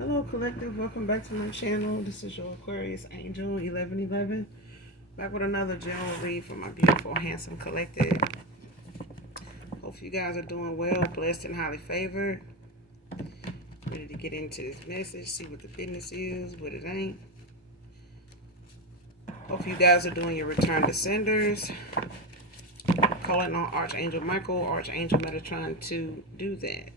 Hello collective, welcome back to my channel. This is your Aquarius Angel 1111. Back with another general read for my beautiful, handsome collective. Hope you guys are doing well, blessed and highly favored. Ready to get into this message, see what the business is, what it ain't. Hope you guys are doing your return to senders. Calling on Archangel Michael, Archangel Metatron to do that.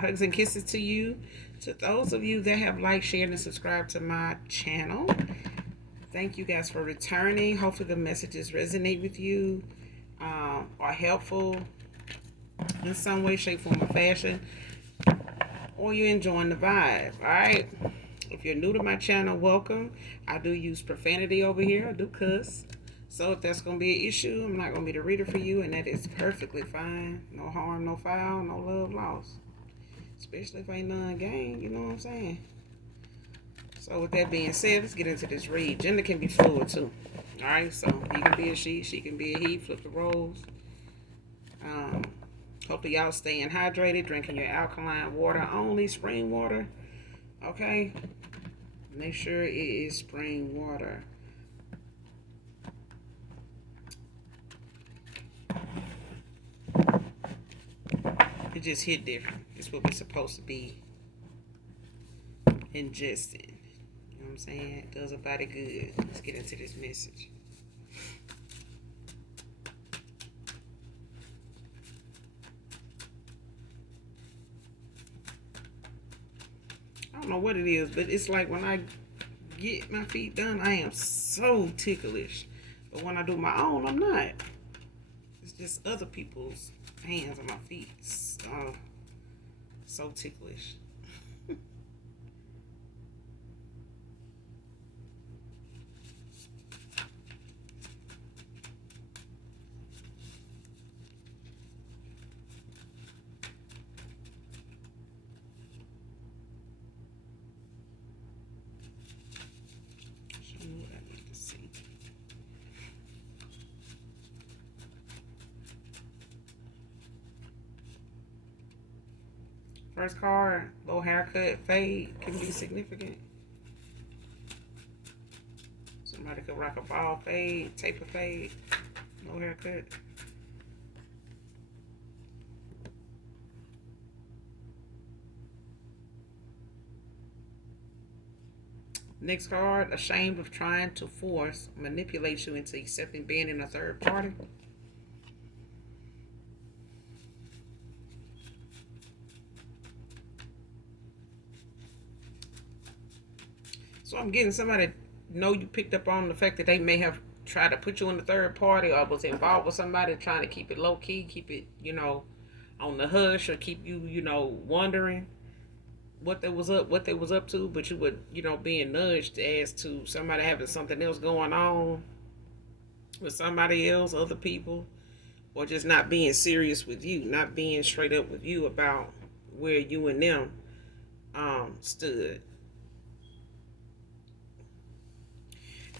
Hugs and kisses to you. To those of you that have liked, shared, and subscribed to my channel, thank you guys for returning. Hopefully the messages resonate with you, are helpful in some way, shape, form, or fashion, or you're enjoying the vibe. Alright, if you're new to my channel, welcome. I do use profanity over here. I do cuss. So if that's going to be an issue, I'm not going to be the reader for you, and that is perfectly fine. No harm, no foul, no love lost. Especially if ain't none gained, you know what I'm saying? So with that being said, let's get into this read. Gender can be fluid too. Alright, so he can be a she can be a he, flip the roles. Hopefully y'all staying hydrated, drinking your alkaline water only, spring water. Okay? Make sure it is spring water. It just hit different. It's what we're supposed to be ingesting. You know what I'm saying? It does a body good. Let's get into this message. I don't know what it is, but it's like when I get my feet done, I am so ticklish. But when I do my own, I'm not. It's just other people's hands on my feet. So ticklish. Show me what I need to see. First card, low haircut, fade can be significant. Somebody could rock a ball fade, taper fade, low haircut. Next card, ashamed of trying to force, manipulate you into accepting being in a third party. So I'm getting somebody know you picked up on the fact that they may have tried to put you in the third party or was involved with somebody trying to keep it low key, keep it, on the hush, or keep you, wondering what they was up to, but you would, being nudged as to somebody having something else going on with somebody else, other people, or just not being serious with you, not being straight up with you about where you and them stood.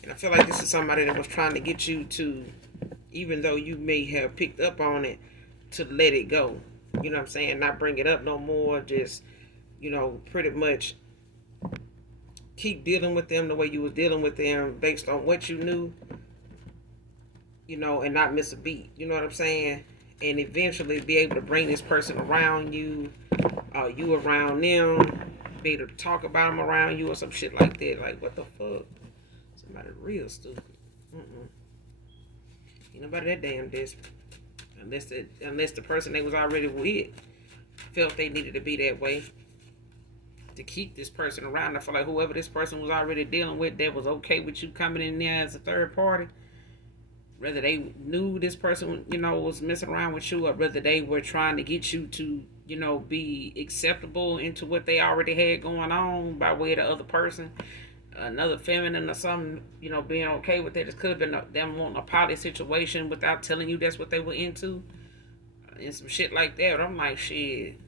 And I feel like this is somebody that was trying to get you to, even though you may have picked up on it, to let it go. You know what I'm saying? Not bring it up no more. Just, pretty much keep dealing with them the way you was dealing with them based on what you knew, and not miss a beat. You know what I'm saying? And eventually be able to bring this person around you, you around them, be able to talk about them around you or some shit like that. Like, what the fuck? Somebody real stupid. Ain't nobody that damn desperate. Unless the person they was already with felt they needed to be that way to keep this person around. I feel like whoever this person was already dealing with that was okay with you coming in there as a third party, whether they knew this person, was messing around with you, or whether they were trying to get you to, be acceptable into what they already had going on by way of the other person, another feminine or something, being okay with it. It could have been them wanting a poly situation without telling you that's what they were into, and some shit like that. But I'm like, shit,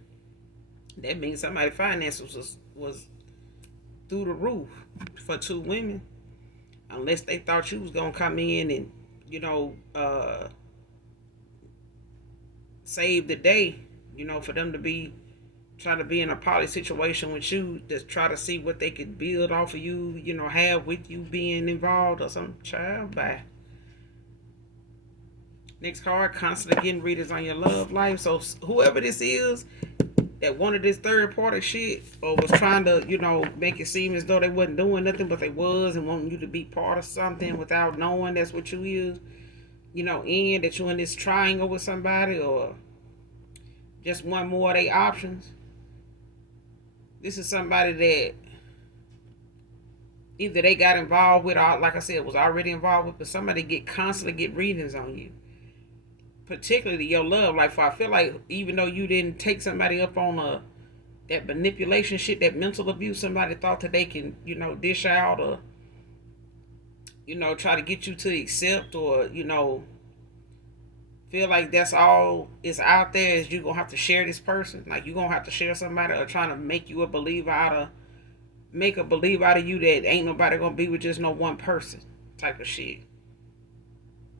that means somebody's finances was through the roof for two women, unless they thought you was gonna come in and save the day, for them to be trying to be in a poly situation with you, just try to see what they could build off of you, have with you being involved or some child. Bye. Next card, constantly getting readers on your love life. So whoever this is that wanted this third party shit or was trying to, make it seem as though they wasn't doing nothing, but they was, and wanting you to be part of something without knowing that's what you is, and that you're in this triangle with somebody or just one more of their options. This is somebody that either they got involved with, or like I said, was already involved with, but somebody constantly get readings on you. Particularly your love life. I feel like even though you didn't take somebody up on that manipulation shit, that mental abuse, somebody thought that they can, dish out or, try to get you to accept or, feel like that's all is out there is you gonna have to share this person. Like you gonna have to share somebody or trying to make you a believer make a believer out of you that ain't nobody gonna be with just no one person type of shit.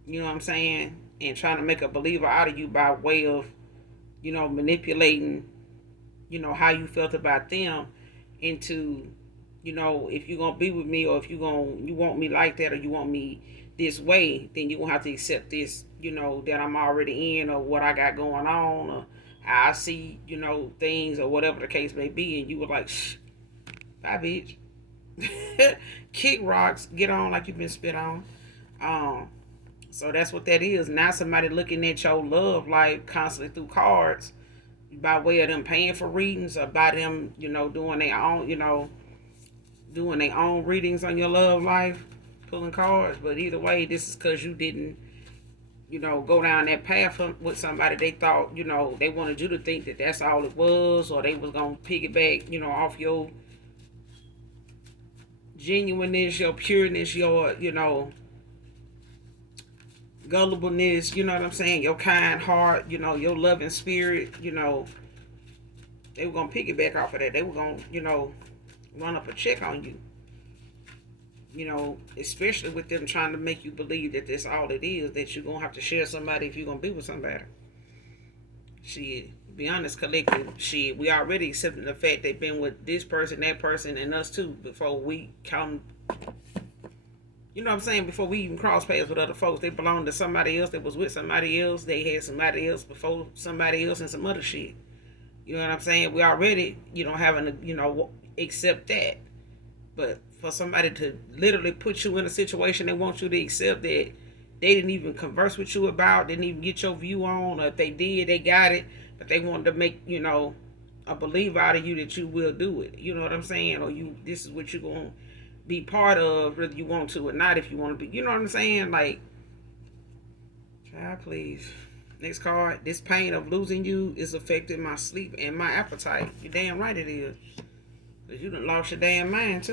You know what I'm saying? And trying to make a believer out of you by way of, manipulating, how you felt about them into, if you're gonna be with me or if you want me like that or you want me this way, then you're gonna have to accept this, that I'm already in or what I got going on or how I see, things or whatever the case may be. And you were like, shh, bye bitch. Kick rocks, get on like you've been spit on. So that's what that is. Now somebody looking at your love life constantly through cards by way of them paying for readings or by them, doing their own, doing their own readings on your love life, pulling cards. But either way, this is because you didn't, go down that path with somebody they thought, they wanted you to think that that's all it was, or they was going to piggyback, off your genuineness, your pureness, your, gullibleness, you know what I'm saying, your kind heart, your loving spirit, they were gonna piggyback off of that. They were gonna, run up a check on you. Especially with them trying to make you believe that that's all it is, that you're gonna have to share somebody if you're gonna be with somebody. Shit, be honest, collective, shit, we already accepted the fact they've been with this person, that person, and us too before we count. You know what I'm saying? Before we even cross paths with other folks, they belonged to somebody else that was with somebody else. They had somebody else before somebody else and some other shit. You know what I'm saying? We already, having to, accept that. But for somebody to literally put you in a situation they want you to accept that they didn't even converse with you about, didn't even get your view on, or if they did, they got it, but they wanted to make, a believer out of you that you will do it. You know what I'm saying? Or this is what you're going to be part of, whether you want to or not, if you want to be, you know what I'm saying? Like, child, please. Next card, this pain of losing you is affecting my sleep and my appetite. You're damn right it is. Because you done lost your damn mind too.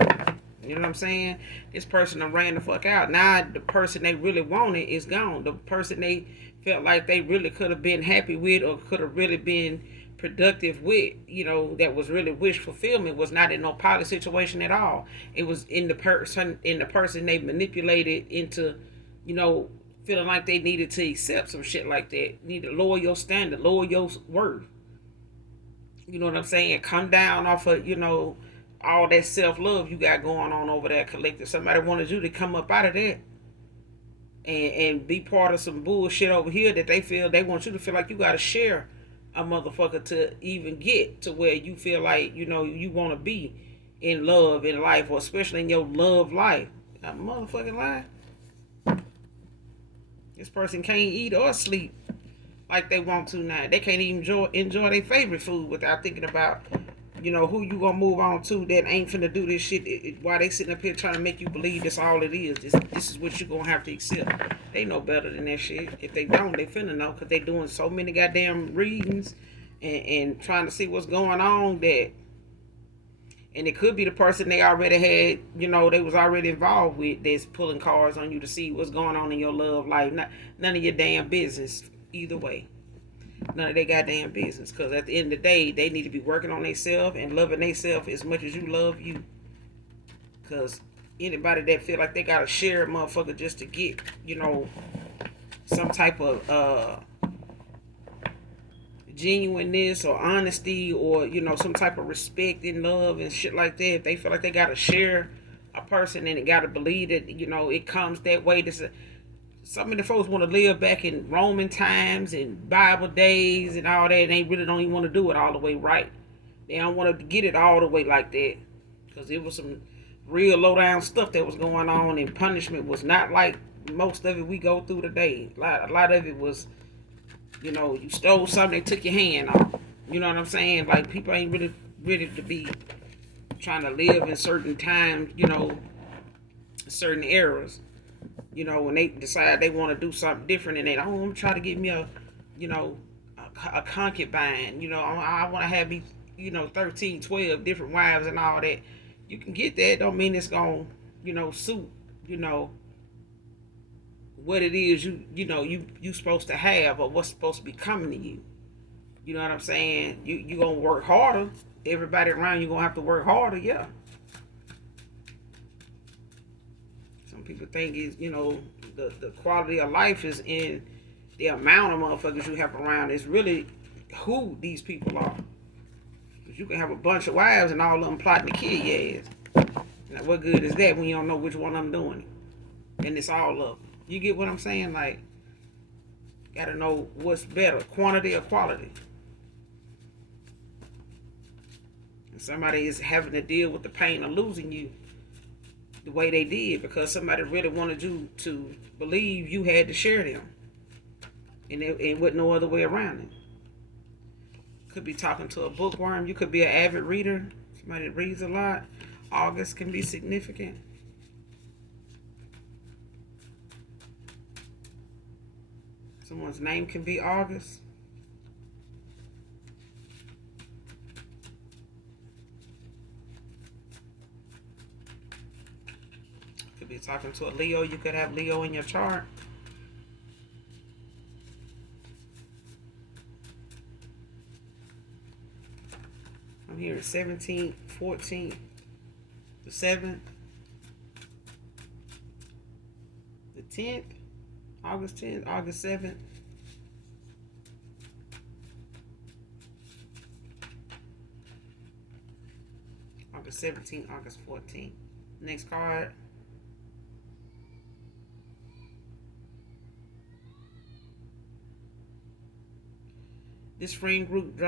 You know what I'm saying? This person done ran the fuck out. Now the person they really wanted is gone. The person they felt like they really could have been happy with or could have really been productive with, that was really wish fulfillment, was not in no poly situation at all. It was in the person they manipulated into, feeling like they needed to accept some shit like that. Need to lower your standard, lower your worth. You know what I'm saying? Come down off of, all that self-love you got going on over there, collective. Somebody wanted you to come up out of that and be part of some bullshit over here that they want you to feel like you got to share a motherfucker to even get to where you feel like, you want to be in love in life, or especially in your love life. A motherfucking lie. This person can't eat or sleep like they want to now. They can't even enjoy their favorite food without thinking about, who you gonna move on to that ain't finna do this shit while they sitting up here trying to make you believe that's all it is. This is what you gonna have to accept. They know better than that shit. If they don't, they finna know, because they doing so many goddamn readings and trying to see what's going on that. And it could be the person they already had, they was already involved with, that's pulling cards on you to see what's going on in your love life. None of your damn business either way. None of their goddamn business. Because at the end of the day, they need to be working on themselves and loving themselves as much as you love you. Because anybody that feel like they got to share a motherfucker just to get, some type of genuineness or honesty or, you know, some type of respect and love and shit like that, if they feel like they gotta share a person and they gotta believe that, you know, it comes that way. Some of the folks want to live back in Roman times and Bible days and all that, and they really don't even want to do it all the way right. They don't want to get it all the way like that, because it was some real low down stuff that was going on, and punishment was not like most of it we go through today. A lot of it was, you know, you stole something, they took your hand off. You know what I'm saying? Like, people ain't really ready to be trying to live in certain times, you know, certain eras. You know, when they decide they want to do something different, and they don't want to try to get me a, you know, a concubine. You know, I want to have me, you know, 13, 12 different wives and all that. You can get that. Don't mean it's going to, you know, suit, you know, what it is you supposed to have, or what's supposed to be coming to you. You know what I'm saying? You gonna work harder. Everybody around you gonna have to work harder, yeah. Some people think is, you know, the quality of life is in the amount of motherfuckers you have around. It's really who these people are. Because you can have a bunch of wives and all of them plotting to kill your ass. Now, what good is that when you don't know which one I'm doing it? And it's all of them. You get what I'm saying? Like, gotta know what's better, quantity or quality. And somebody is having to deal with the pain of losing you the way they did because somebody really wanted you to believe you had to share them. And it wasn't no other way around it. Could be talking to a bookworm. You could be an avid reader. Somebody that reads a lot. August can be significant. Someone's name can be August. Could be talking to a Leo. You could have Leo in your chart. I'm here 17th, 14th, the 7th, the 10th. August 10th, August 7th. August 17th, August 14th. Next card. This friend group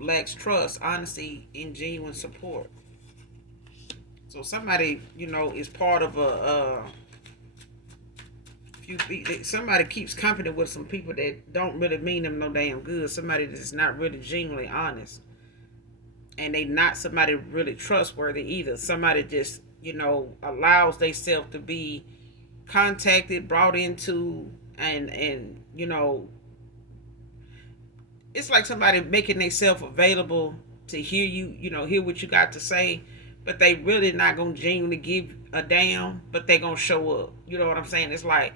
lacks trust, honesty, and genuine support. So somebody, you know, is part of somebody keeps company with some people that don't really mean them no damn good. Somebody that's not really genuinely honest, and they not somebody really trustworthy either. Somebody just, you know, allows themselves to be contacted, brought into, and you know, it's like somebody making themselves available to hear you, you know, hear what you got to say, but they really not gonna genuinely give a damn, but they gonna show up. You know what I'm saying? It's like,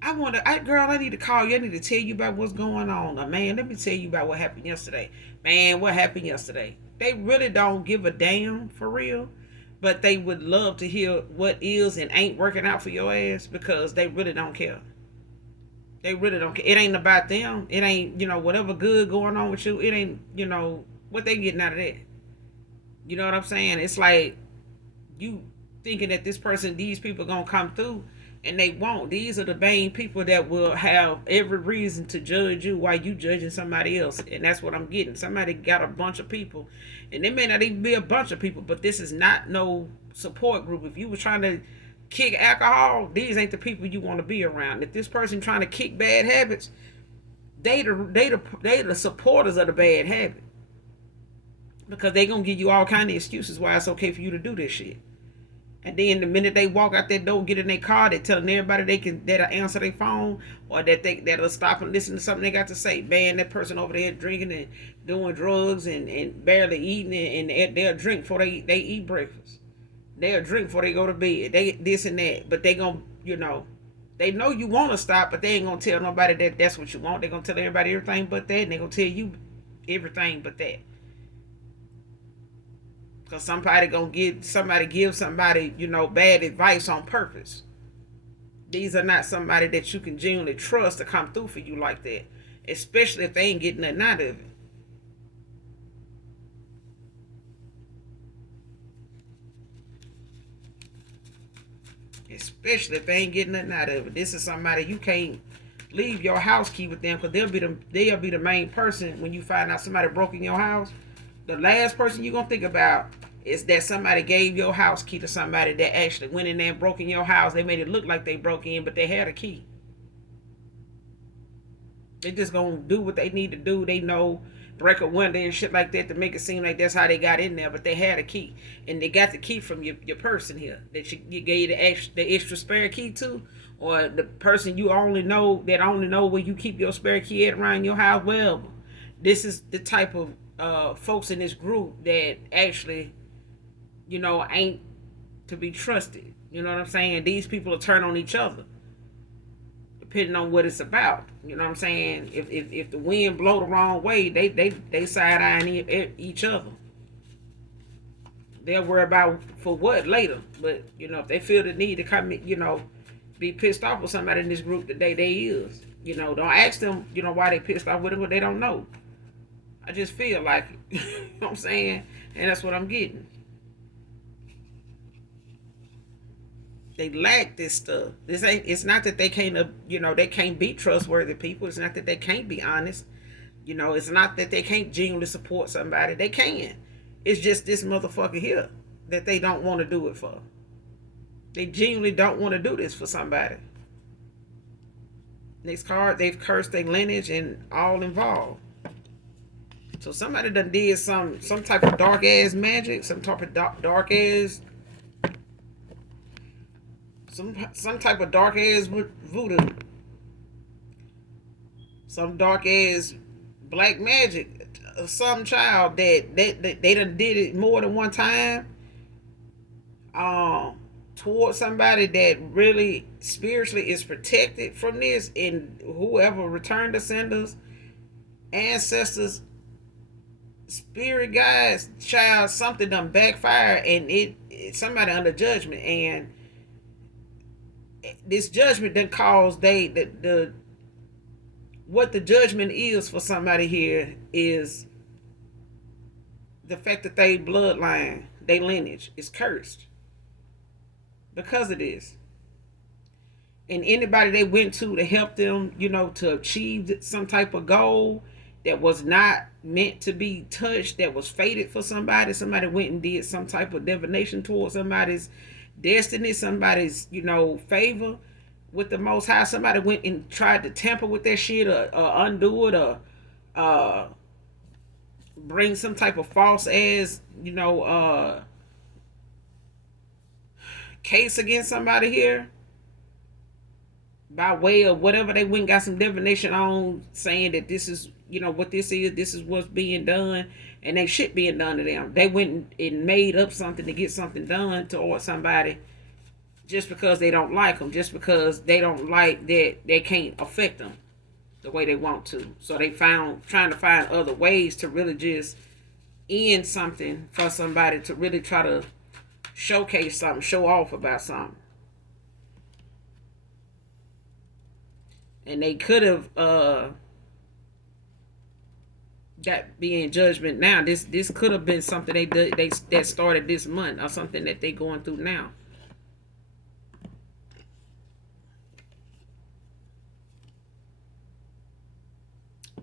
girl, I need to call you. I need to tell you about what's going on. Now, man, let me tell you about what happened yesterday. Man, what happened yesterday? They really don't give a damn for real, but they would love to hear what is and ain't working out for your ass because they really don't care. They really don't care. It ain't about them. It ain't, you know, whatever good going on with you. It ain't, you know, what they getting out of that. You know what I'm saying? It's like you thinking that these people gonna come through, and they won't. These are the main people that will have every reason to judge you while you judging somebody else. And that's what I'm getting. Somebody got a bunch of people, and they may not even be a bunch of people, but this is not no support group. If you were trying to kick alcohol, these ain't the people you want to be around. If this person trying to kick bad habits, they the supporters of the bad habit, because they gonna give you all kind of excuses why it's okay for you to do this shit. And then the minute they walk out that door, get in their car, they telling everybody that'll answer their phone, or that'll stop and listen to something they got to say. Man, that person over there drinking and doing drugs and barely eating, and they'll drink before they eat breakfast. They'll drink before they go to bed. They this and that, but they gonna, you know, they know you want to stop, but they ain't gonna tell nobody that that's what you want. They gonna tell everybody everything but that, and they gonna tell you everything but that. Because somebody give somebody, you know, bad advice on purpose. These are not somebody that you can genuinely trust to come through for you like that. especially if they ain't getting nothing out of it. Especially if they ain't getting nothing out of it. This is somebody you can't leave your house key with them, because they'll be the main person when you find out somebody broke in your house. The last person you're gonna think about is that somebody gave your house key to somebody that actually went in there and broke in your house. They made it look like they broke in, but they had a key. They just gonna do what they need to do. They know break a window and shit like that to make it seem like that's how they got in there, but they had a key, and they got the key from your person here that you gave the extra spare key to, or the person you only know where you keep your spare key at around your house. Well, this is the type of folks in this group that actually, ain't to be trusted. You know what I'm saying? These people will turn on each other depending on what it's about. You know what I'm saying? If the wind blow the wrong way, they side eyeing each other. They'll worry about for what later. But if they feel the need to come, be pissed off with somebody in this group today, they is. Don't ask them, why they pissed off with them, but they don't know. I just feel like it. You know what I'm saying? And that's what I'm getting. They lack this stuff. It's not that they can't, they can't be trustworthy people. It's not that they can't be honest. It's not that they can't genuinely support somebody. They can. It's just this motherfucker here that they don't want to do it for. They genuinely don't want to do this for somebody. Next card, they've cursed their lineage and all involved. So somebody done did some type of dark ass magic, some type of dark ass, some type of dark ass voodoo, some dark ass black magic. Some child that they done did it more than one time, towards somebody that really spiritually is protected from this, and whoever returned the senders, ancestors, spirit guides, child, something done backfire, and it somebody under judgment, and this judgment done caused the what the judgment is for somebody here is the fact that they bloodline, they lineage is cursed because of this. And anybody they went to help them, to achieve some type of goal that was not meant to be touched, that was fated for somebody. Somebody went and did some type of divination towards somebody's destiny, somebody's, favor with the Most High. Somebody went and tried to tamper with that shit, or undo it, or bring some type of false ass, case against somebody here by way of whatever they went and got some divination on, saying that this is, what this is what's being done, and they shit being done to them. They went and made up something to get something done towards somebody just because they don't like them, just because they don't like that they can't affect them the way they want to. So they trying to find other ways to really just end something for somebody, to really try to showcase something, show off about something. And they could have that being judgment now. This could have been something that started this month, or something that they going through now.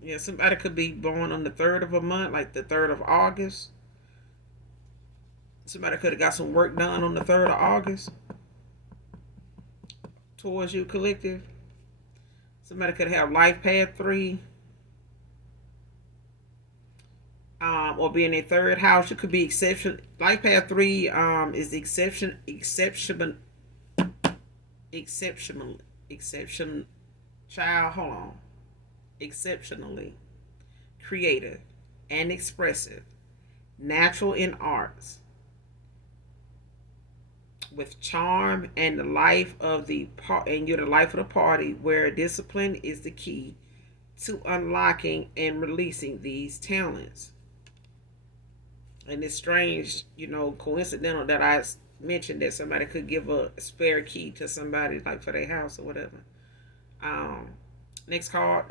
Yeah, somebody could be born on the 3rd of a month, like the 3rd of August. Somebody could have got some work done on the 3rd of August towards you, collective. Somebody could have life path 3, or be in their 3rd house. It could be exception. Life path 3 is exception. Child, hold on. Exceptionally creative and expressive, natural in arts, with charm, and the life of the and you're the life of the party, where discipline is the key to unlocking and releasing these talents. And it's strange, coincidental that I mentioned that somebody could give a spare key to somebody, like for their house or whatever. Next card,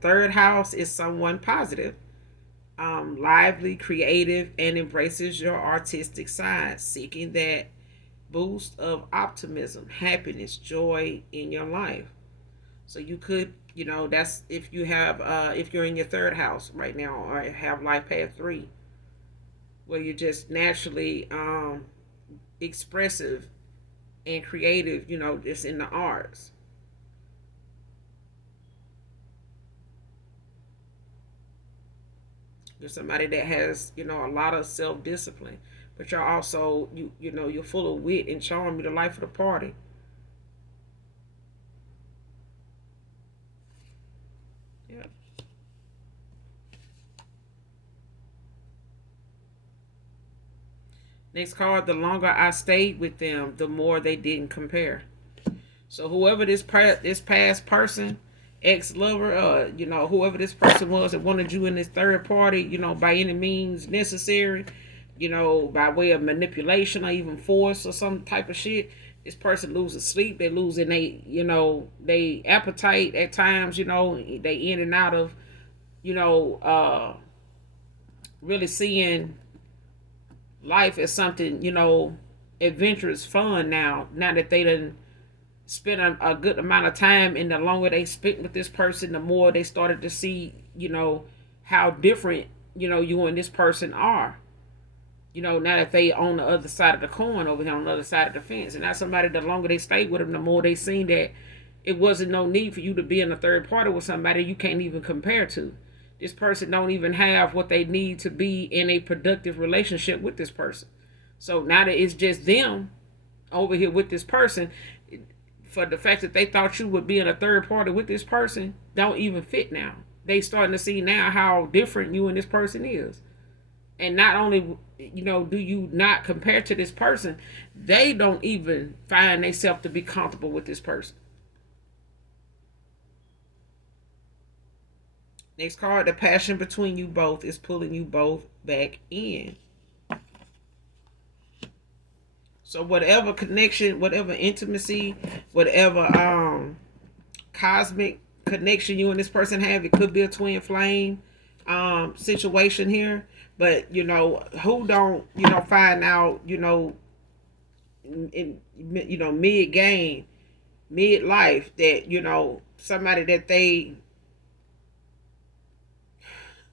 third house is someone positive, lively, creative, and embraces your artistic side, seeking that boost of optimism, happiness, joy in your life. So you could, that's if you have, if you're in your third house right now or have life path 3, where you're just naturally expressive and creative, just in the arts. You're somebody that has, a lot of self discipline, but you're also you're full of wit and charm. You're the life of the party. Yeah. Next card: the longer I stayed with them, the more they didn't compare. So whoever this past person, ex lover, whoever this person was that wanted you in this third party, by any means necessary, by way of manipulation or even force or some type of shit. This person loses sleep. They losing they appetite at times. They in and out of, you know, uh, really seeing life as something, adventurous, fun now. Now that they done spent a good amount of time, and the longer they spent with this person, the more they started to see, how different, you and this person are. Now that they on the other side of the coin over here on the other side of the fence. And that's somebody, the longer they stayed with them, the more they seen that it wasn't no need for you to be in a third party with somebody you can't even compare to. This person don't even have what they need to be in a productive relationship with this person. So now that it's just them over here with this person, for the fact that they thought you would be in a third party with this person, don't even fit now. They starting to see now how different you and this person is. And not only, do you not compare to this person, they don't even find themselves to be comfortable with this person. Next card: the passion between you both is pulling you both back in. So whatever connection, whatever intimacy, whatever cosmic connection you and this person have, it could be a twin flame situation here. But who don't find out in mid game, mid life, that somebody that they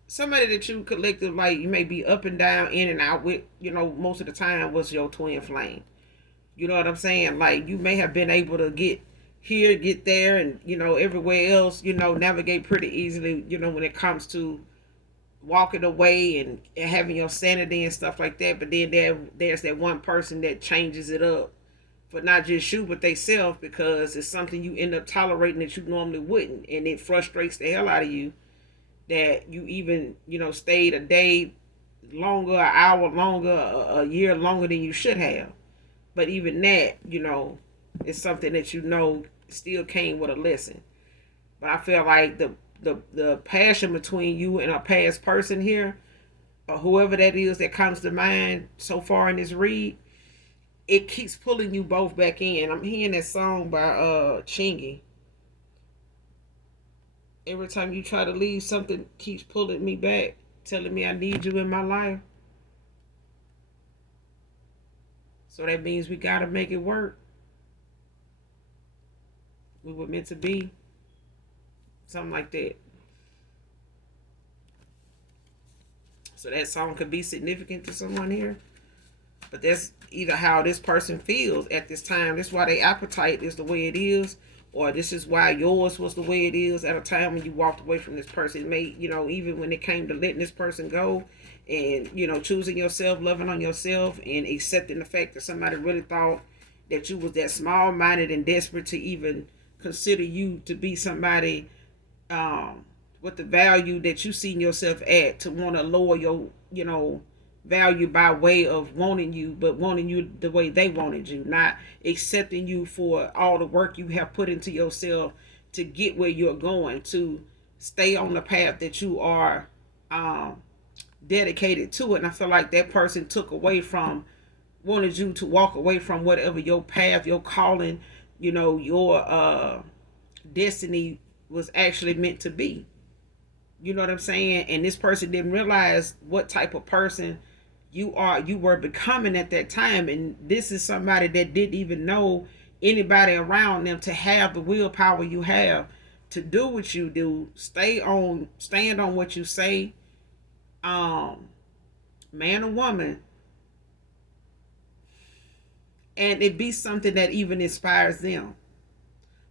somebody that you collective, like, you may be up and down, in and out with, most of the time was your twin flame. You know what I'm saying? Like, you may have been able to get here, get there, and everywhere else, navigate pretty easily, when it comes to walking away and having your sanity and stuff like that. But then there's that one person that changes it up for not just you but they self, because it's something you end up tolerating that you normally wouldn't, and it frustrates the hell out of you that you even stayed a day longer, an hour longer, a year longer than you should have. But even that, is something that still came with a lesson. But I feel like the passion between you and a past person here, or whoever that is that comes to mind so far in this read, it keeps pulling you both back in. I'm hearing that song by Chingy. Every time you try to leave, something keeps pulling me back, telling me I need you in my life. So that means we gotta make it work. We were meant to be. Something like that. So that song could be significant to someone here. But that's either how this person feels at this time. That's why their appetite is the way it is. Or this is why yours was the way it is at a time when you walked away from this person. It may, even when it came to letting this person go, and, choosing yourself, loving on yourself, and accepting the fact that somebody really thought that you was that small-minded and desperate to even consider you to be somebody with the value that you seen yourself at, to want to lower your, value by way of wanting you, but wanting you the way they wanted you, not accepting you for all the work you have put into yourself to get where you're going, to stay on the path that you are dedicated to it. And I feel like that person took away from, wanted you to walk away from whatever your path, your calling, your destiny was actually meant to be. You know what I'm saying? And this person didn't realize what type of person you were becoming at that time. And this is somebody that didn't even know anybody around them to have the willpower you have to do what you do, stand on what you say, man or woman, and it be something that even inspires them.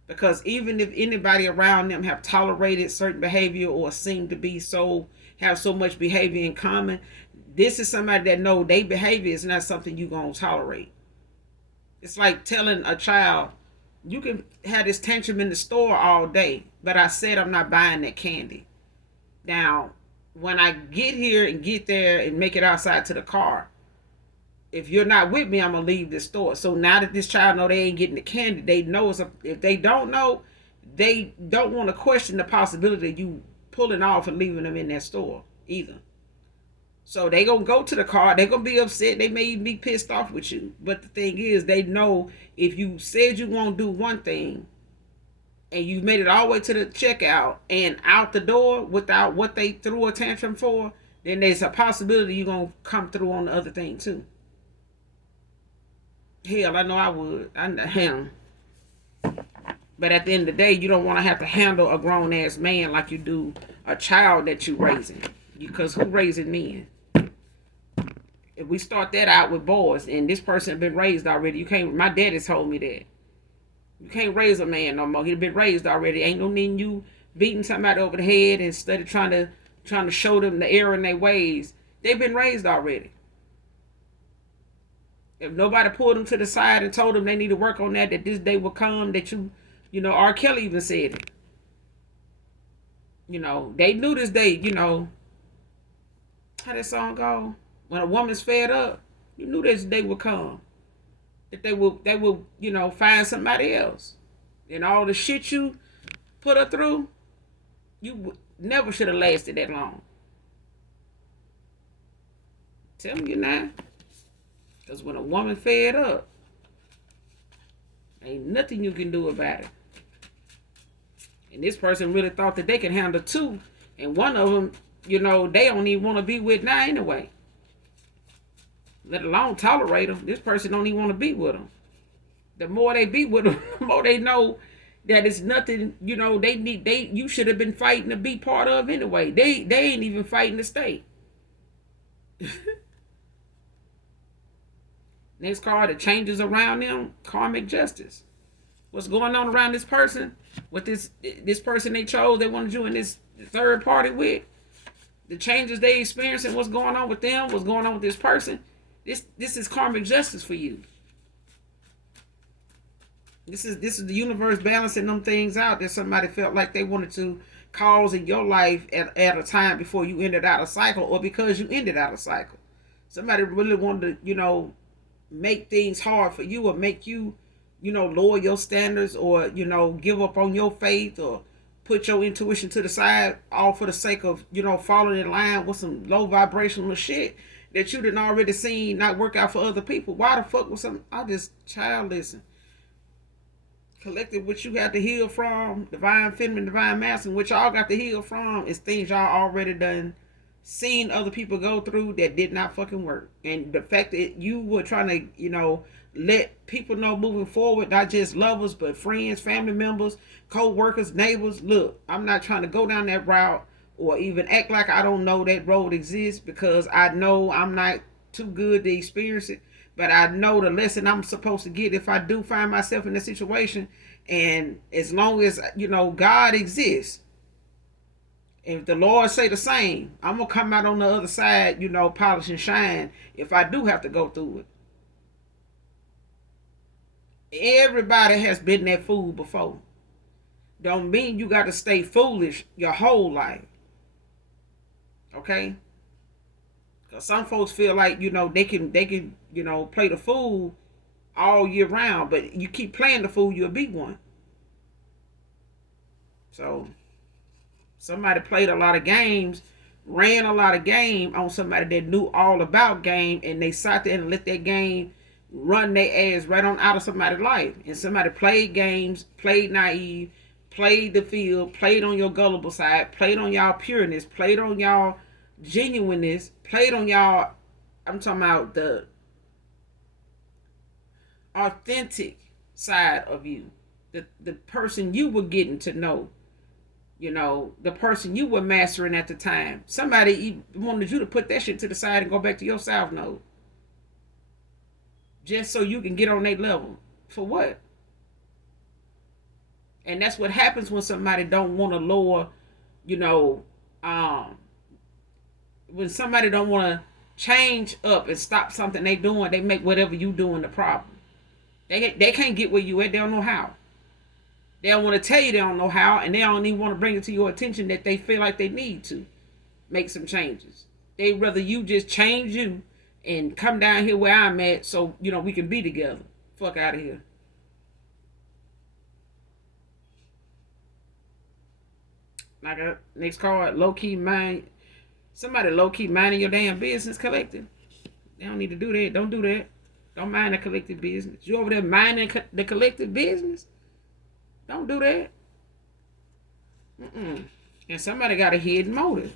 Because even if anybody around them have tolerated certain behavior or seem to be have so much behavior in common, this is somebody that know their behavior is not something you gonna tolerate. It's like telling a child, you can have this tantrum in the store all day, but I said I'm not buying that candy. Now, when I get here and get there and make it outside to the car, if you're not with me, I'm gonna leave the store. So now that this child know they ain't getting the candy, they know if they don't know, they don't want to question the possibility of you pulling off and leaving them in that store either. So they gonna go to the car, they gonna be upset, they may even be pissed off with you. But the thing is, they know if you said you won't do one thing and you made it all the way to the checkout and out the door without what they threw a tantrum for, then there's a possibility you're gonna come through on the other thing too. Hell, I know I would. Him. But at the end of the day, you don't want to have to handle a grown ass man like you do a child that you raising. Because who raising men? If we start that out with boys, and this person been raised already, you can't. My daddy told me that you can't raise a man no more. He been raised already. Ain't no need you beating somebody over the head instead of trying to show them the error in their ways. They've been raised already. If nobody pulled them to the side and told them they need to work on that this day will come, that you know, R. Kelly even said it. You know, they knew this day, you know, how that song go? When a woman's fed up, you knew this day would come. That they will, you know, find somebody else. And all the shit you put her through, you never should have lasted that long. Telling you now. Because when a woman fed up, ain't nothing you can do about it. And this person really thought that they can handle two. And one of them, you know, they don't even want to be with now anyway. Let alone tolerate them. This person don't even want to be with them. The more they be with them, the more they know that it's nothing, you know, you should have been fighting to be part of anyway. They ain't even fighting to stay. Next card, the changes around them, karmic justice. What's going on around this person? With this person they chose, they want to join this third party with. The changes they experience and what's going on with them, what's going on with this person. This is karmic justice for you. This is the universe balancing them things out that somebody felt like they wanted to cause in your life at a time before you ended out a cycle, or because you ended out a cycle. Somebody really wanted to, you know, make things hard for you, or make you, you know, lower your standards, or, you know, give up on your faith, or put your intuition to the side, all for the sake of, you know, falling in line with some low vibrational shit that you didn't already seen not work out for other people. Why the fuck was listen. Collective, what you got to heal from, divine feminine, divine masculine, which y'all got to heal from, is things y'all already done seen other people go through that did not fucking work. And the fact that you were trying to, you know, let people know moving forward, not just lovers, but friends, family members, co-workers, neighbors. Look, I'm not trying to go down that route or even act like I don't know that road exists, because I know I'm not too good to experience it. But I know the lesson I'm supposed to get if I do find myself in a situation. And as long as, you know, God exists, if the Lord say the same, I'm going to come out on the other side, you know, polish and shine if I do have to go through it. Everybody has been that fool before. Don't mean you got to stay foolish your whole life. Okay? Because some folks feel like, you know, they can, you know, play the fool all year round. But you keep playing the fool, you'll be one. So somebody played a lot of games, ran a lot of game on somebody that knew all about game, and they sat there and let that game run their ass right on out of somebody's life. And somebody played games, played naive, played the field, played on your gullible side, played on y'all pureness, played on y'all genuineness, played on y'all, I'm talking about the authentic side of you. The person you were getting to know, the person you were mastering at the time. Somebody wanted you to put that shit to the side and go back to your south node. Just so you can get on their level. For what? And that's what happens when somebody don't want to lower, when somebody don't want to change up and stop something they doing, they make whatever you doing the problem. They can't get where you at. They don't know how. They don't want to tell you they don't know how, and they don't even want to bring it to your attention that they feel like they need to make some changes. They rather you just change you and come down here where I'm at so, we can be together. Fuck out of here. Like next card, low-key mind. Somebody low-key minding your damn business, collective. They don't need to do that. Don't do that. Don't mind the collective business. You over there minding the collective business? Don't do that. And somebody got a hidden motive.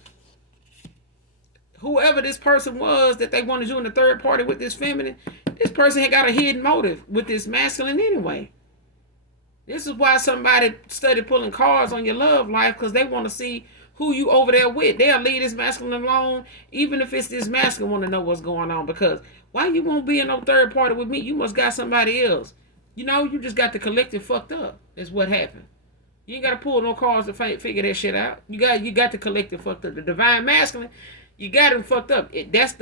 Whoever this person was that they wanted you in the third party with this feminine, this person had got a hidden motive with this masculine anyway. This is why somebody started pulling cards on your love life, because they want to see who you over there with. They'll leave this masculine alone, even if it's this masculine want to know what's going on. Because why you won't be in no third party with me? You must got somebody else. You just got the collective fucked up. That's what happened. You ain't got to pull no cards to figure that shit out. You got the collective fucked up. The divine masculine, you got him fucked up. That's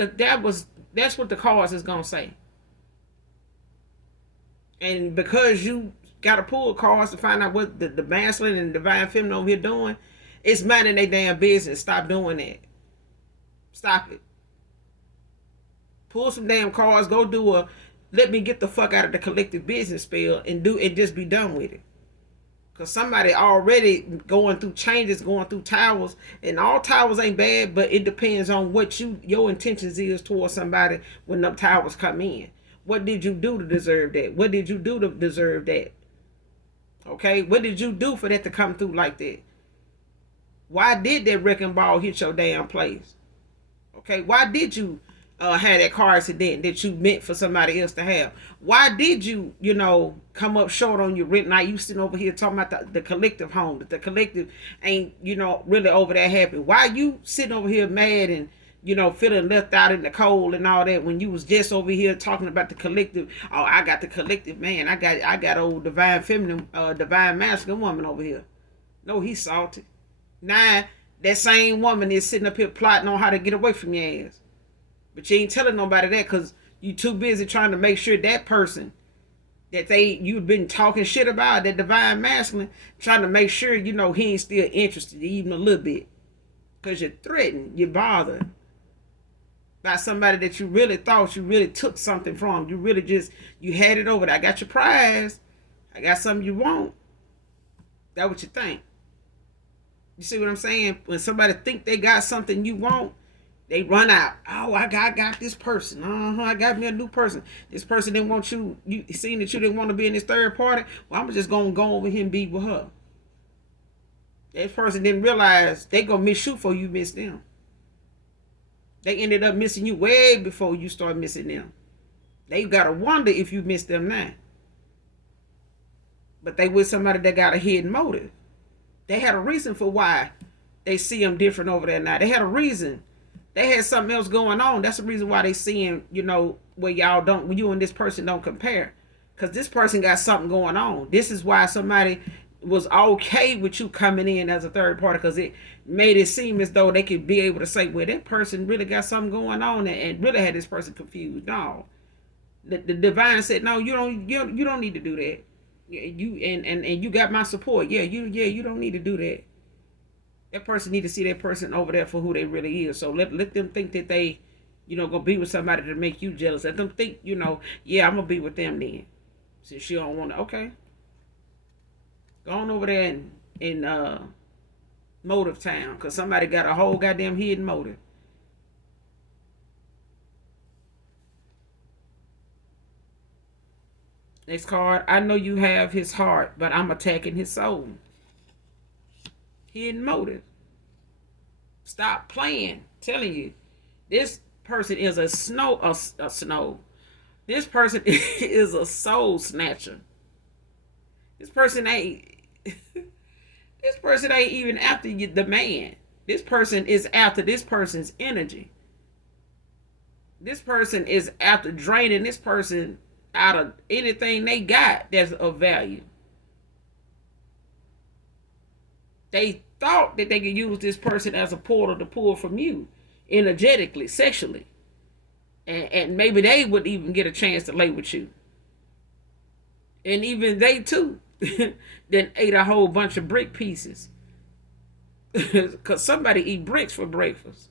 what the cards is gonna say. And because you got to pull cards to find out what the masculine and divine feminine over here doing, it's minding their damn business. Stop doing that. Stop it. Pull some damn cards. Go do a let me get the fuck out of the collective business spell and just be done with it. Because somebody already going through changes, going through towers, and all towers ain't bad, but it depends on what your intentions is towards somebody when the towers come in. What did you do to deserve that? What did you do to deserve that? Okay, what did you do for that to come through like that? Why did that wrecking ball hit your damn place? Okay, why did you have that car accident that you meant for somebody else to have? Why did you, come up short on your rent? Now you sitting over here talking about the collective home, that the collective ain't, really over that happy. Why you sitting over here mad and, feeling left out in the cold and all that when you was just over here talking about the collective? Oh, I got the collective, man. I got old divine feminine, divine masculine woman over here. No, he's salty. Now, that same woman is sitting up here plotting on how to get away from your ass. But you ain't telling nobody that because you too busy trying to make sure that person that you've been talking shit about, that divine masculine, trying to make sure, he ain't still interested even a little bit. Because you're threatened, you're bothered by somebody that you really thought you really took something from. You really you had it over there. I got your prize. I got something you want. That's what you think. You see what I'm saying? When somebody think they got something you want, they run out. Oh, I got this person. I got me a new person. This person didn't want you. You seen that you didn't want to be in this third party. Well, I'm just gonna go over here and be with her. That person didn't realize they gonna miss you before you miss them. They ended up missing you way before you start missing them. They gotta wonder if you miss them now. But they with somebody that got a hidden motive. They had a reason for why they see them different over there now. They had a reason. They had something else going on. That's the reason why they seeing, where you and this person don't compare. Because this person got something going on. This is why somebody was okay with you coming in as a third party, because it made it seem as though they could be able to say, well, that person really got something going on and really had this person confused. No. The divine said, no, you don't need to do that. You and you got my support. You don't need to do that. That person need to see that person over there for who they really is. So let them think that they, gonna be with somebody to make you jealous. Let them think, yeah, I'm gonna be with them then. Since you don't want to, okay. Go on over there in Motive Town, because somebody got a whole goddamn hidden motive. Next card, I know you have his heart, but I'm attacking his soul. Hidden motive. Stop playing. Telling you, this person is a snow. This person is a soul snatcher. This person ain't. This person ain't even after you, the man. This person is after this person's energy. This person is after draining this person out of anything they got that's of value. They thought that they could use this person as a portal to pull from you energetically, sexually. And maybe they would even get a chance to lay with you. And even they too then ate a whole bunch of brick pieces. Because somebody eat bricks for breakfast.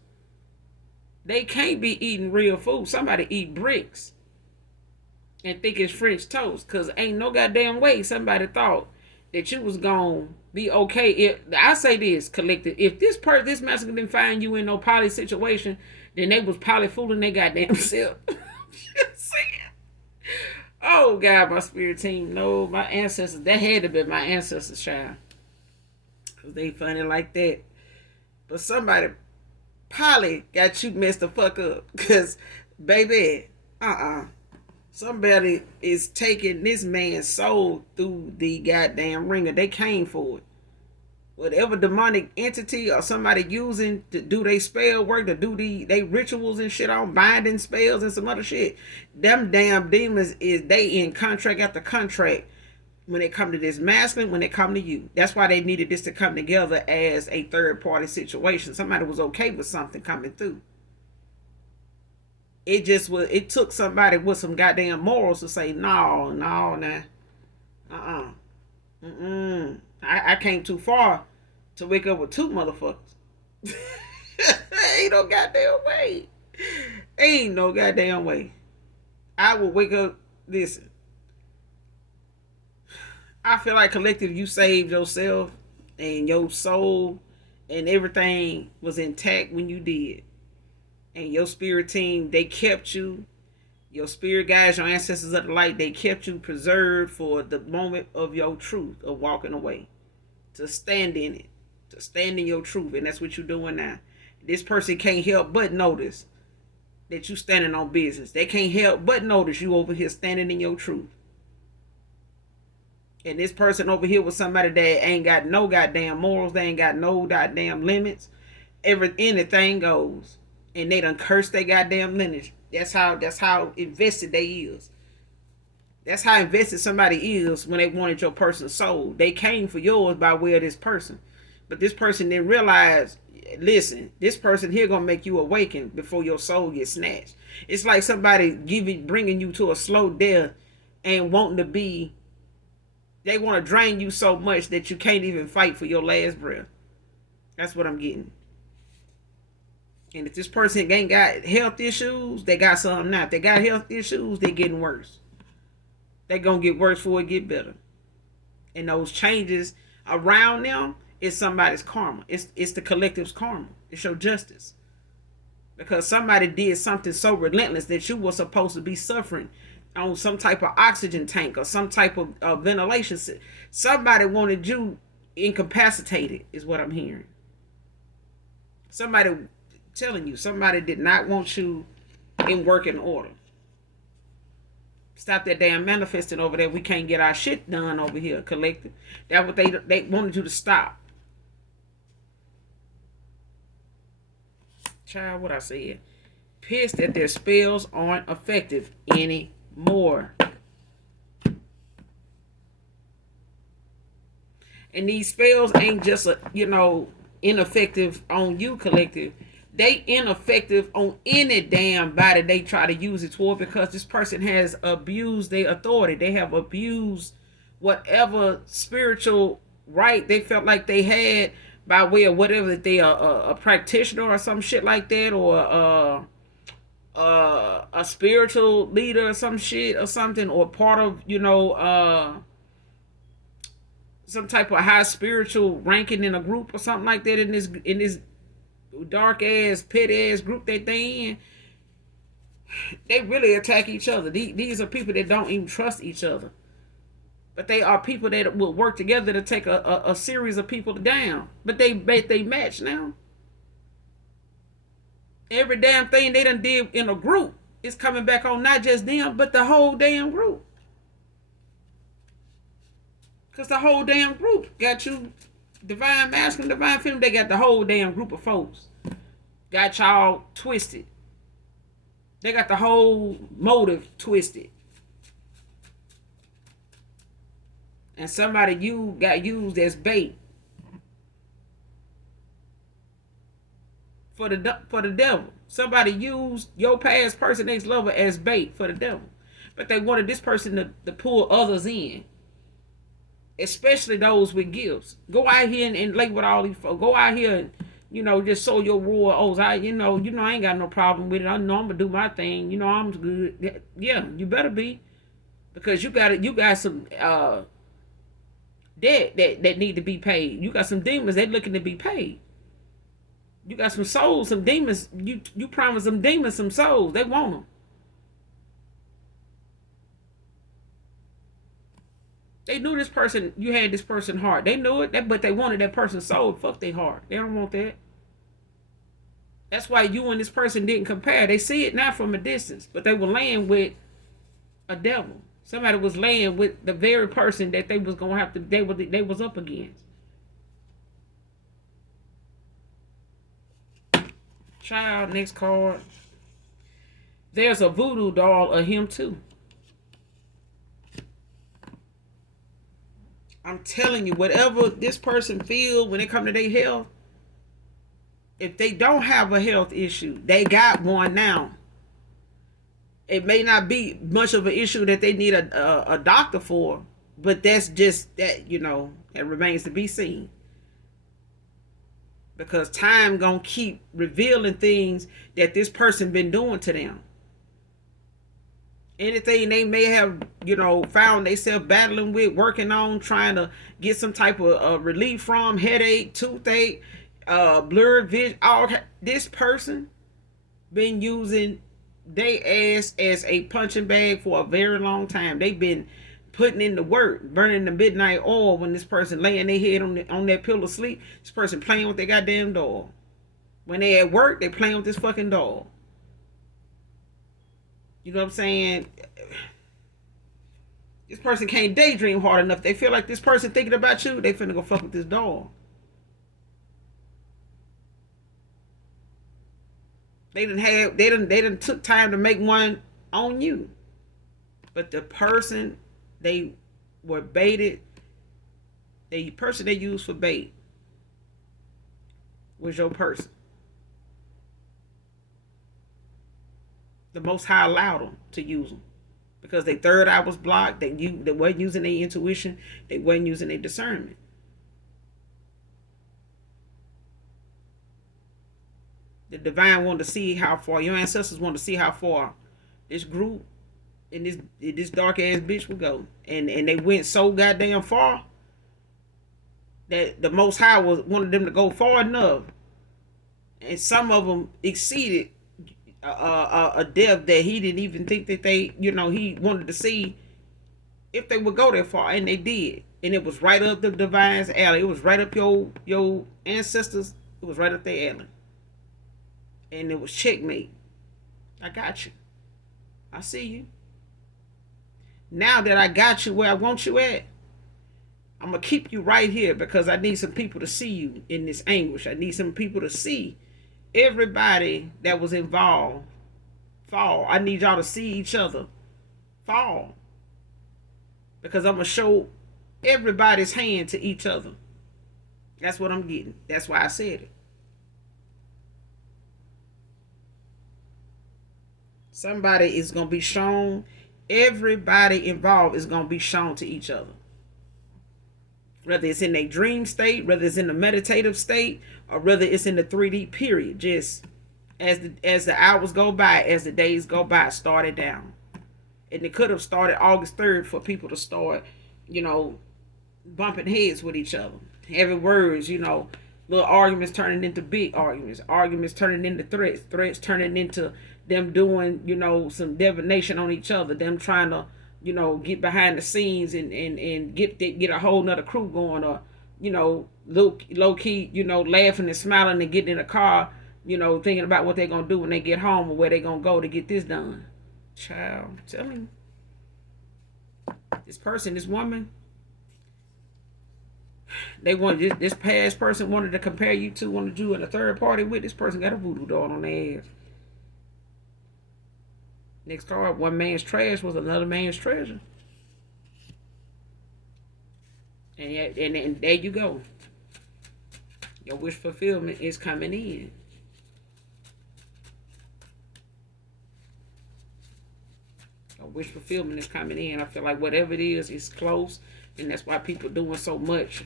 They can't be eating real food. Somebody eat bricks and think it's French toast. Because ain't no goddamn way somebody thought that you was going to be okay. If I say this, collective, if this masculine didn't find you in no poly situation, then they was poly fooling their goddamn self. Just saying. Oh, God, my spirit team. No, my ancestors. That had to be my ancestors' child. Because they funny like that. But somebody probably got you messed the fuck up. Because, baby, somebody is taking this man's soul through the goddamn ringer. They came for it. Whatever demonic entity or somebody using to do they spell work, to do they rituals and shit on, binding spells and some other shit. Them damn demons they in contract after contract when they come to this masculine, when they come to you. That's why they needed this to come together as a third party situation. Somebody was okay with something coming through. It took somebody with some goddamn morals to say, no, nah. I came too far to wake up with two motherfuckers. Ain't no goddamn way. Ain't no goddamn way. I will wake up, listen. I feel like collective, you saved yourself and your soul and everything was intact when you did. And your spirit team, they kept you. Your spirit guides, your ancestors of the light, they kept you preserved for the moment of your truth, of walking away. To stand in it. To stand in your truth. And that's what you're doing now. This person can't help but notice that you standing on business. They can't help but notice you over here standing in your truth. And this person over here was somebody that ain't got no goddamn morals. They ain't got no goddamn limits. Anything goes. And they done cursed their goddamn lineage. That's how invested they is. That's how invested somebody is when they wanted your person's soul. They came for yours by way of this person. But this person didn't realize, listen, this person here gonna make you awaken before your soul gets snatched. It's like somebody bringing you to a slow death and wanting to be, they want to drain you so much that you can't even fight for your last breath. That's what I'm getting. And if this person ain't got health issues, they got something now. If they got health issues, they getting worse. They gonna get worse before it get better. And those changes around them is somebody's karma. It's the collective's karma. It's your justice. Because somebody did something so relentless that you were supposed to be suffering on some type of oxygen tank or some type of ventilation. Somebody wanted you incapacitated, is what I'm hearing. Somebody telling you, somebody did not want you in working order. Stop that damn manifesting over there. We can't get our shit done over here, collective. That's what they wanted you to stop. Child, what I said. Pissed that their spells aren't effective anymore. And these spells ain't just ineffective on you, collective. They ineffective on any damn body they try to use it toward, because this person has abused their authority. They have abused whatever spiritual right they felt like they had by way of whatever, that they are a practitioner or some shit like that, or a spiritual leader or some shit or something, or part of some type of high spiritual ranking in a group or something like that, in this dark ass pet ass group that they in. They really attack each other. These are people that don't even trust each other, But they are people that will work together to take a series of people down. But they match now. Every damn thing they done did in a group is coming back on not just them, but the whole damn group. Because the whole damn group got you divine masculine, divine feminine. They got the whole damn group of folks. Got y'all twisted. They got the whole motive twisted. And somebody you got used as bait for the devil. Somebody used your past person, ex-lover, as bait for the devil. But they wanted this person to pull others in. Especially those with gifts. Go out here and lay with all these folks. Go out here and, just sow your raw oats. I ain't got no problem with it. I know I'm gonna do my thing. I'm good. Yeah, you better be. Because you got some debt that need to be paid. You got some demons that looking to be paid. You got some souls, some demons. You promised some demons some souls. They want them. They knew this person, you had this person's heart. They knew it, but they wanted that person's soul. Fuck their heart. They don't want that. That's why you and this person didn't compare. They see it now from a distance, but they were laying with a devil. Somebody was laying with the very person that they was gonna have to. They was up against. Child, next card. There's a voodoo doll of him too. I'm telling you, whatever this person feels when it comes to their health, if they don't have a health issue, they got one now. It may not be much of an issue that they need a doctor for, but that's just that, it remains to be seen. Because time gonna keep revealing things that this person been doing to them. Anything they may have, found themselves battling with, working on, trying to get some type of relief from, headache, toothache, blurred vision, this person been using they ass as a punching bag for a very long time. They've been putting in the work, burning the midnight oil when this person laying their head on that pillow of sleep. This person playing with their goddamn doll. When they at work, they playing with this fucking doll. You know what I'm saying? This person can't daydream hard enough. They feel like this person thinking about you, they finna go fuck with this doll. They done took time to make one on you. But the person they were baited, the person they used for bait was your person. The Most High allowed them to use them because their third eye was blocked. They weren't using their intuition. They weren't using their discernment. The divine wanted to see how far, your ancestors wanted to see how far this group and this dark ass bitch would go. And they went so goddamn far that the Most High wanted them to go far enough. And some of them exceeded a depth that he didn't even think that they, he wanted to see if they would go that far, and they did. And it was right up the divine's alley. It was right up your ancestors. It was right up their alley. And it was checkmate. I got you. I see you. Now that I got you where I want you at, I'm going to keep you right here because I need some people to see you in this anguish. I need some people to see everybody that was involved fall. I need y'all to see each other fall. Because I'm going to show everybody's hand to each other. That's what I'm getting. That's why I said it. Somebody is going to be shown. Everybody involved is going to be shown to each other. Whether it's in a dream state, whether it's in a meditative state, or whether it's in the 3D period. Just as the hours go by, as the days go by, start it down. And it could have started August 3rd for people to start, bumping heads with each other. Having words, little arguments turning into big arguments. Arguments turning into threats. Threats turning into them doing, some divination on each other. Them trying to get behind the scenes and get a whole nother crew going, or low key, laughing and smiling and getting in a car, thinking about what they're gonna do when they get home or where they're gonna go to get this done. Child, tell me, this woman, they wanted this past person wanted to compare you to, wanted you in a third party with. This person got a voodoo doll on their ass. Next card, one man's trash was another man's treasure. And there you go. Your wish fulfillment is coming in. Your wish fulfillment is coming in. I feel like whatever it is close. And that's why people are doing so much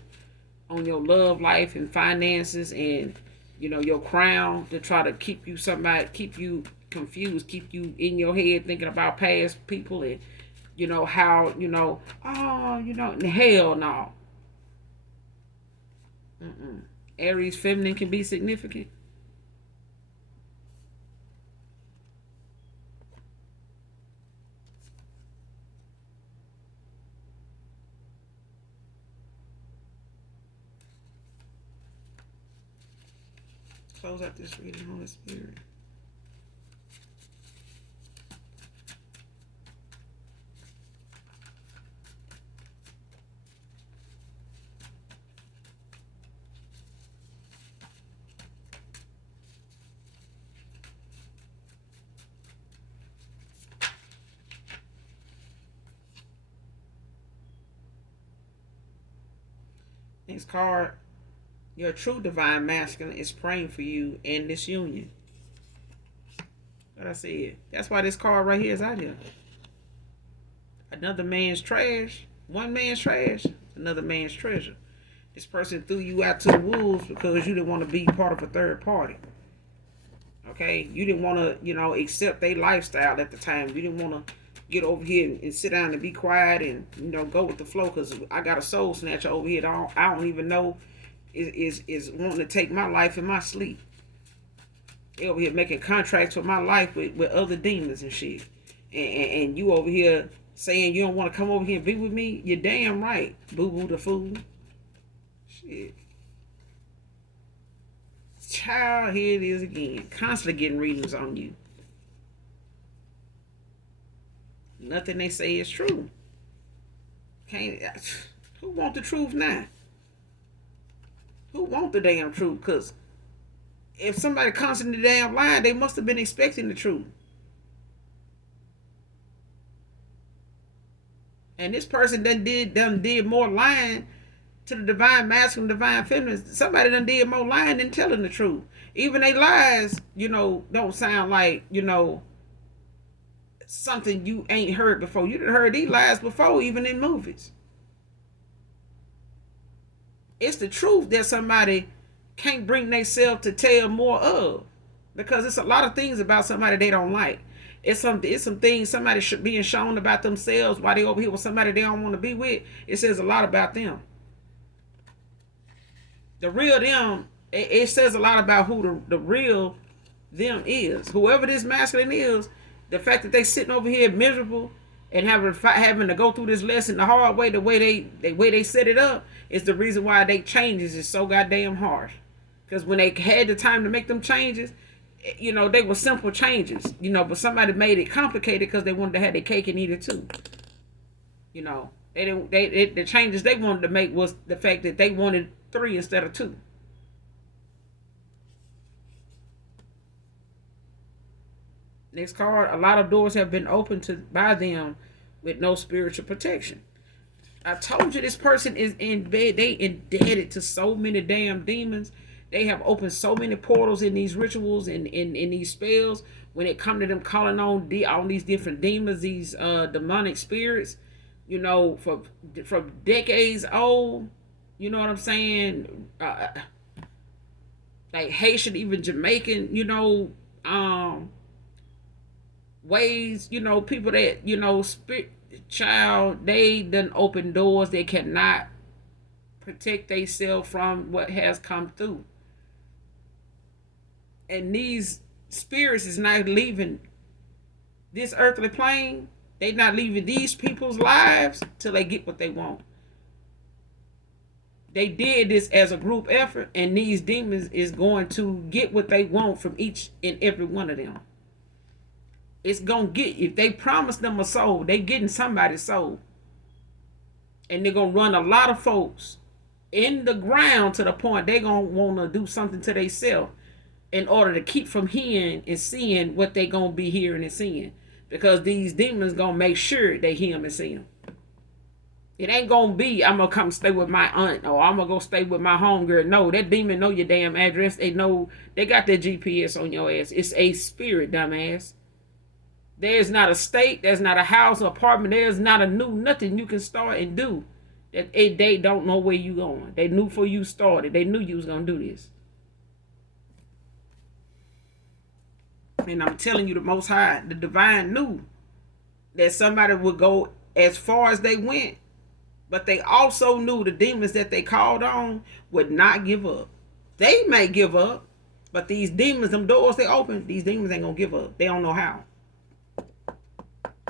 on your love life and finances and, your crown, to try to keep you confused, keep you in your head thinking about past people and, how, hell no. Aries feminine can be significant. Close out this reading, Holy Spirit. Next card. Your true divine masculine is praying for you in this union. What I said. That's why this card right here is out here. Another man's trash. One man's trash. Another man's treasure. This person threw you out to the wolves because you didn't want to be part of a third party. Okay? You didn't want to, accept their lifestyle at the time. You didn't want to get over here and sit down and be quiet and, go with the flow, because I got a soul snatcher over here that I don't even know is wanting to take my life in my sleep. They over here making contracts with my life with other demons and shit. And you over here saying you don't want to come over here and be with me? You're damn right, boo-boo the fool. Shit. Child, here it is again. Constantly getting readings on you. Nothing they say is true. Who want the truth now? Who want the damn truth? Because if somebody constantly damn lying, they must have been expecting the truth. And this person done did more lying to the divine masculine, divine feminine. Somebody done did more lying than telling the truth. Even they lies, don't sound like, something you ain't heard before. You done heard these lies before, even in movies. It's the truth that somebody can't bring themselves to tell more of, because it's a lot of things about somebody they don't like. It's some things somebody should be shown about themselves while they over here with somebody they don't want to be with. It says a lot about them. The real them, it says a lot about who the real them is. Whoever this masculine is, the fact that they sitting over here miserable and having to go through this lesson the hard way, the way they set it up, is the reason why they changes is so goddamn harsh. Because when they had the time to make them changes, they were simple changes, but somebody made it complicated because they wanted to have their cake and eat it too. The changes they wanted to make was the fact that they wanted 3 instead of 2. Next card, a lot of doors have been opened by them with no spiritual protection. I told you this person is in bed. They indebted to so many damn demons. They have opened so many portals in these rituals and in these spells when it come to them calling on these different demons, these demonic spirits, from decades old. You know what I'm saying? Like Haitian, even Jamaican, ways, people that, spirit child, they done open doors they cannot protect themselves from what has come through. And these spirits is not leaving this earthly plane They not leaving these people's lives till they get what they want. They did this as a group effort, and these demons is going to get what they want from each and every one of them. It's gonna get, if they promise them a soul, they getting somebody's soul. And they're gonna run a lot of folks in the ground to the point they gonna wanna do something to themselves in order to keep from hearing and seeing what they gonna be hearing and seeing. Because these demons gonna make sure they hear them and see them. It ain't gonna be, I'm gonna come stay with my aunt, or I'm gonna go stay with my homegirl. No, that demon know your damn address. They know, they got their GPS on your ass. It's a spirit, dumbass. There's not a state, there's not a house or apartment, there's not a new nothing you can start and do that they don't know where you going. They knew before you started. They knew you was gonna do this. And I'm telling you, the Most High, the Divine knew that somebody would go as far as they went, but they also knew the demons that they called on would not give up. They may give up, but these demons, them doors they open, these demons ain't gonna give up. They don't know how.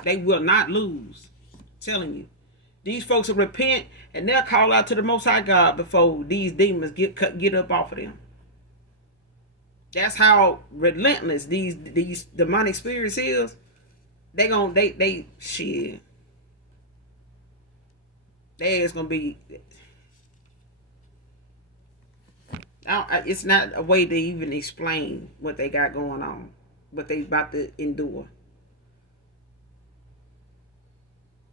They will not lose. I'm telling you. These folks will repent and they'll call out to the Most High God before these demons get up off of them. That's how relentless these demonic spirits is. They shit. There's gonna be. It's not a way to even explain what they got going on, what they about to endure.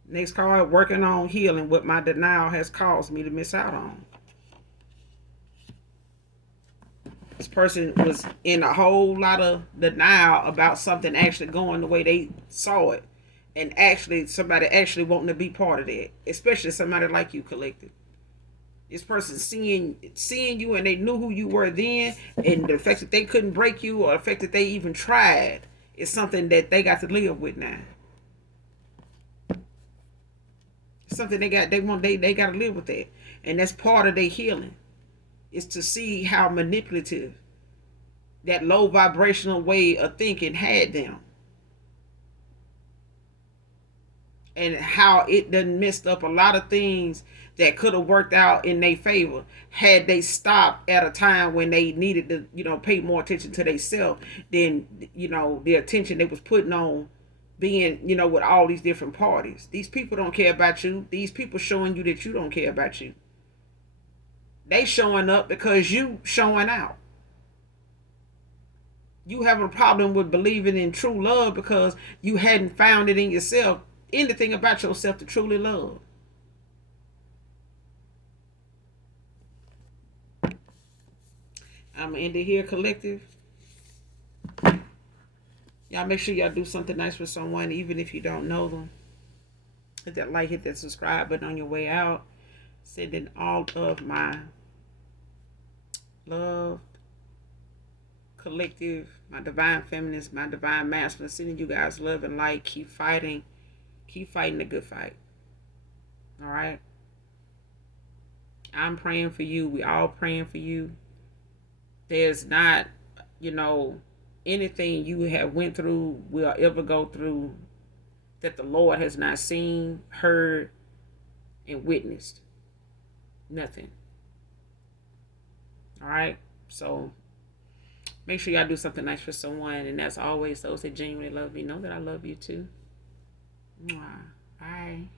Next card, working on healing what my denial has caused me to miss out on. This person was in a whole lot of denial about something actually going the way they saw it. And actually, somebody actually wanting to be part of that. Especially somebody like you, collective. This person seeing you and they knew who you were then. And the fact that they couldn't break you or the fact that they even tried is something that they got to live with now. Something they got to live with that. And that's part of their healing. Is to see how manipulative that low vibrational way of thinking had them. And how it done messed up a lot of things that could have worked out in their favor had they stopped at a time when they needed to, pay more attention to themselves than, the attention they was putting on being, with all these different parties. These people don't care about you. These people showing you that you don't care about you. They showing up because you showing out. You have a problem with believing in true love because you hadn't found it in yourself, anything about yourself to truly love. I'm going to end it here, collective. Y'all make sure y'all do something nice for someone, even if you don't know them. Hit that like, hit that subscribe button on your way out. Sending all of my love, collective, my divine feminist, my divine masculine, sending you guys love and light. Keep fighting the good fight. All right. I'm praying for you. We all praying for you. There's not, anything you have went through, will ever go through, that the Lord has not seen, heard, and witnessed. Nothing. All right. So make sure y'all do something nice for someone. And as always, those that genuinely love me know that I love you too. Bye.